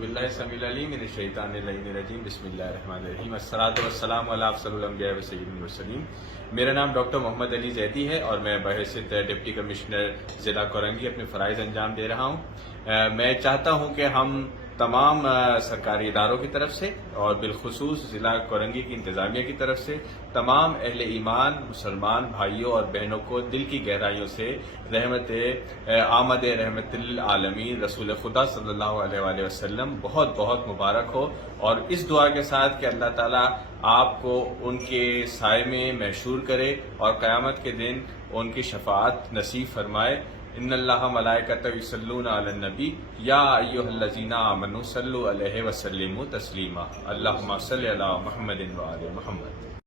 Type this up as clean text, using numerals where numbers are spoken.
باللہ السمیع العلیم من الشیطان اللعین الرجیم بسم اللہ الرحمن الرحیم الصلاۃ والسلام علی افضل الانبیاء و سید المرسلین۔ میرا نام ڈاکٹر محمد علی زیدی ہے اور میں بحیثیت ڈپٹی کمشنر ضلع کورنگی اپنے فرائض انجام دے رہا ہوں۔ میں چاہتا ہوں کہ ہم تمام سرکاری اداروں کی طرف سے اور بالخصوص ضلع کورنگی کی انتظامیہ کی طرف سے تمام اہل ایمان مسلمان بھائیوں اور بہنوں کو دل کی گہرائیوں سے آمد رحمت للعالمین رسول خدا صلی اللہ علیہ وآلہ وسلم بہت بہت مبارک ہو، اور اس دعا کے ساتھ کہ اللہ تعالیٰ آپ کو ان کے سائے میں محشور کرے اور قیامت کے دن ان کی شفاعت نصیب فرمائے۔ ان اللہ ملائکتہ یصلون علی النبی یا ایھا الذین آمنوا صلوا علیہ وسلموا تسلیما۔ اللہم صل علی محمد و آل محمد۔